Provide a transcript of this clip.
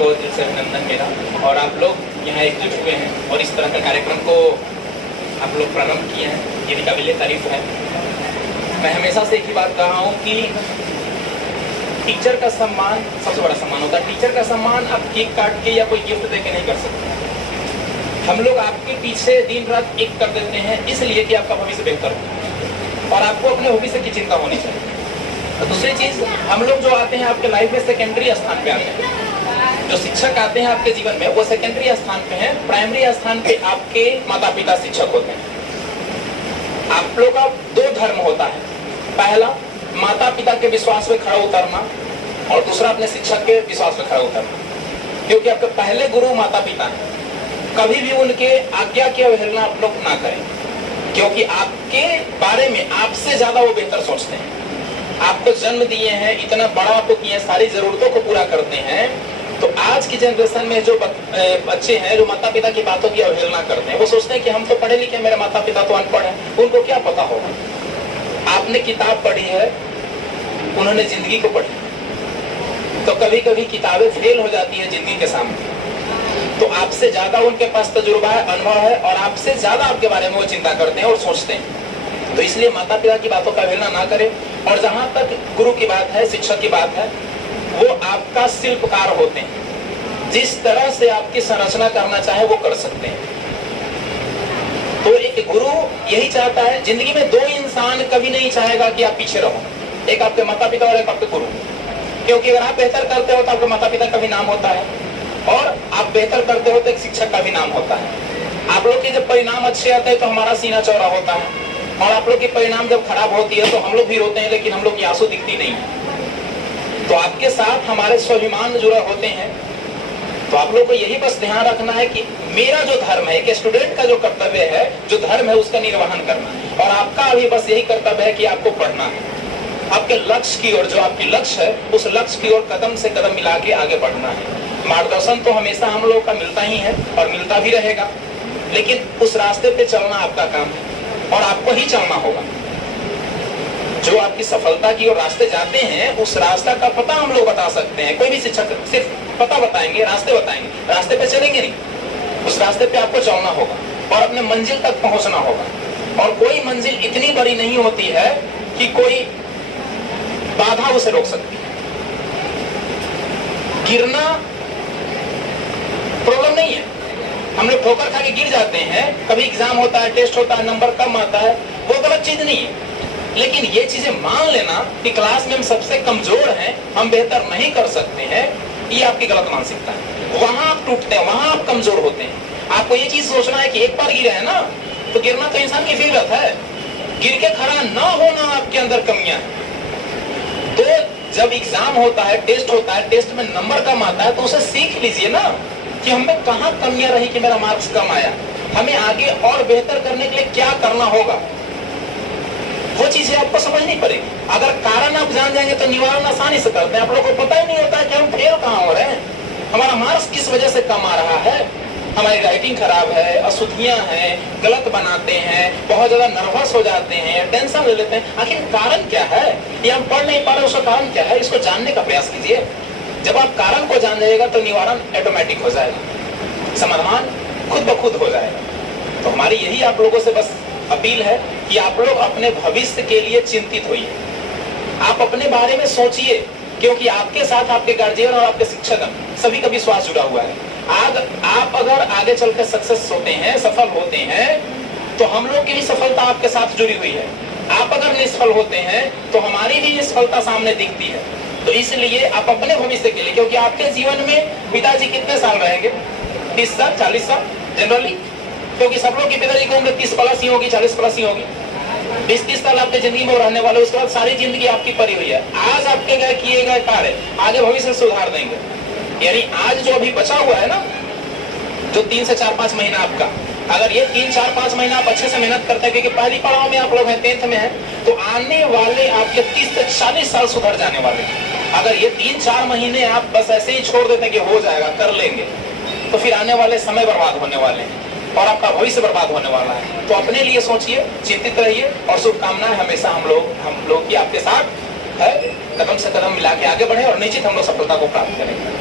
को दिल से अभिनंदन मेरा, और आप लोग यहाँ एकजुट हुए हैं और इस तरह का कार्यक्रम को आप लोग प्रारंभ किए हैं, ये भी काबिल तारीफ है। मैं हमेशा से एक ही बात कहा हूँ कि टीचर का सम्मान सबसे बड़ा सम्मान होता है। टीचर का सम्मान आप केक काट के या कोई गिफ्ट दे के नहीं कर सकते। हम लोग आपके पीछे दिन रात एक कर देते हैं इसलिए कि आपका भविष्य बेहतर हो और आपको अपने भविष्य की चिंता होनी चाहिए। तो दूसरी चीज, हम लोग जो आते हैं आपके लाइफ में सेकेंडरी स्थान पे आते हैं। जो शिक्षक आते हैं आपके जीवन में वो सेकेंडरी स्थान पे हैं। प्राइमरी स्थान पे आपके माता पिता शिक्षक होते हैं। आप लोग का दो धर्म होता है, पहला माता पिता के विश्वास में खड़ा उतरना और दूसरा अपने शिक्षक के विश्वास में खड़ा उतरना। क्योंकि आपके पहले गुरु माता पिता हैं, कभी भी उनके आज्ञा की अवहेलना आप लोग ना करें, क्योंकि आपके बारे में आपसे ज्यादा वो बेहतर सोचते हैं। आपको जन्म दिए हैं, इतना बड़ा आपको किए, सारी जरूरतों को पूरा करते हैं। तो आज की जनरेशन में जो बच्चे हैं जो माता पिता की बातों की अवहेलना करते हैं, वो सोचते हैं कि हम तो पढ़े लिखे, मेरे माता पिता तो अनपढ़ हैं, उनको क्या पता होगा। आपने किताब पढ़ी है, उन्होंने जिंदगी को पढ़ी। तो कभी कभी किताबें फेल हो जाती है जिंदगी के सामने। तो आपसे ज्यादा उनके पास तजुर्बा है, अनुभव है, और आपसे ज्यादा आपके बारे में वो चिंता करते हैं और सोचते हैं। तो इसलिए माता पिता की बातों का अवहेलना ना करें। और जहां तक गुरु की बात है, शिक्षक की बात है, वो आपका शिल्पकार होते हैं। जिस तरह से आपकी संरचना करना चाहे वो कर सकते हैं। तो एक गुरु यही चाहता है, जिंदगी में दो इंसान कभी नहीं चाहेगा कि आप पीछे रहो, एक आपके माता पिता और एक आपके गुरु। क्योंकि अगर आप बेहतर करते हो तो आपके माता पिता का भी नाम होता है, और आप बेहतर करते हो तो एक शिक्षक का भी नाम होता है। आप लोग के जब परिणाम अच्छे आते हैं तो हमारा सीना चौड़ा होता है, और आप लोग के परिणाम जब खराब होती है तो हम लोग भी रोते हैं, लेकिन हम लोग की आंसू दिखती नहीं है। तो आपके साथ हमारे स्वाभिमान जुड़े होते हैं। तो आप लोग को यही बस ध्यान रखना है कि मेरा जो धर्म है, एक स्टूडेंट का जो कर्तव्य है, जो धर्म है उसका निर्वहन करना है, और आपका अभी बस यही कर्तव्य है कि आपको पढ़ना है। आपके लक्ष्य की ओर, जो आपकी लक्ष्य है, उस लक्ष्य की ओर कदम से कदम मिला के आगे बढ़ना है। मार्गदर्शन तो हमेशा हम लोग का मिलता ही है और मिलता भी रहेगा, लेकिन उस रास्ते पे चलना आपका काम है और आपको ही चलना होगा। जो आपकी सफलता की ओर रास्ते जाते हैं, उस रास्ता का पता हम लोग बता सकते हैं। कोई भी शिक्षक सिर्फ पता बताएंगे, रास्ते बताएंगे, रास्ते पे चलेंगे नहीं। उस रास्ते पे आपको चलना होगा और अपने मंजिल तक पहुंचना होगा। और कोई मंजिल इतनी बड़ी नहीं होती है कि कोई बाधा उसे रोक सकती है। गिरना प्रॉब्लम नहीं है। हम लोग ठोकर खा के गिर जाते हैं, कभी एग्जाम होता है, टेस्ट होता है, नंबर कम आता है, वो गलत चीज नहीं है। लेकिन ये चीजें मान लेना कि क्लास में हम सबसे कमजोर हैं, हम बेहतर नहीं कर सकते हैं, ये आपकी गलत मानसिकता है। वहां आप टूटते हैं, वहां आप कमजोर होते हैं। आपको ये चीज सोचना है कि एक बार गिरे हैं ना, तो गिरना तो इंसान की फितरत है। गिर के खड़ा ना होना आपके अंदर कमियां है। तो जब एग्जाम होता है, टेस्ट होता है, टेस्ट में नंबर कम आता है, तो उसे सीख लीजिए ना कि हमें कहाँ कमियां रही कि मेरा मार्क्स कम आया, हमें आगे और बेहतर करने के लिए क्या करना होगा। वो चीजें आपको समझनी पड़ेगी। अगर कारण आप जान जाएंगे तो निवारण आसानी से करते हैं। आप लोगों को पता ही नहीं होता है कि हम फेल कहाँ हो रहे हैं, हमारा मार्क्स किस वजह से कम आ रहा है। हमारी राइटिंग खराब है, अशुद्धियां हैं, गलत बनाते हैं, बहुत ज्यादा नर्वस हो जाते हैं, टेंशन ले लेते हैं। आखिर कारण क्या है, ये हम पढ़ नहीं पा रहे, उसका कारण क्या है, इसको जानने का प्रयास कीजिए। जब आप कारण को जान जाएगा तो निवारण ऑटोमेटिक हो जाएगा, समाधान खुद ब खुद हो जाएगा। तो हमारी यही आप लोगों से बस अपील है कि आप लोग अपने भविष्य के लिए चिंतित होइए, आप अपने बारे में सोचिए, क्योंकि आपके साथ आपके गार्जियन और आपके शिक्षक सभी का विश्वास जुड़ा हुआ है। आप अगर आगे चल कर सक्सेस होते हैं, सफल होते हैं, तो हम लोग की भी सफलता आपके साथ जुड़ी हुई है। आप अगर निष्फल होते हैं तो हमारी भी निष्फलता सामने दिखती है। तो इसलिए आप अपने भविष्य के लिए, क्योंकि आपके जीवन में पिताजी कितने साल रहेंगे, 30 साल 40 साल जनरली, क्योंकि सब लोग की पिताजी की उम्र 30 प्लस ही होगी, 40 प्लस ही होगी। 20-30 साल आपके जिंदगी में रहने वाले, उसके बाद सारी जिंदगी आपकी परी हुई है। आज आपके गए किए गए कार्य आगे भविष्य सुधार देंगे। यानी आज जो अभी बचा हुआ है ना, जो 3 से 4-5 महीना आपका, अगर ये 3-4-5 महीना आप अच्छे से मेहनत करते हैं, क्योंकि पहली पड़ाव में आप लोग हैं, 10th में हैं, तो आने वाले आपके 30 से 40 साल सुधर जाने वाले। अगर ये 3-4 महीने आप बस ऐसे ही छोड़ देते हैं कि हो जाएगा, कर लेंगे, तो फिर आने वाले समय बर्बाद होने वाले हैं और आपका भविष्य बर्बाद होने वाला है। तो अपने लिए सोचिए, चिंतित रहिए, और शुभकामनाएं हमेशा हम लोग की आपके साथ है। कदम से कदम मिला के आगे बढ़े और निश्चित हम लोग सफलता को प्राप्त करेंगे।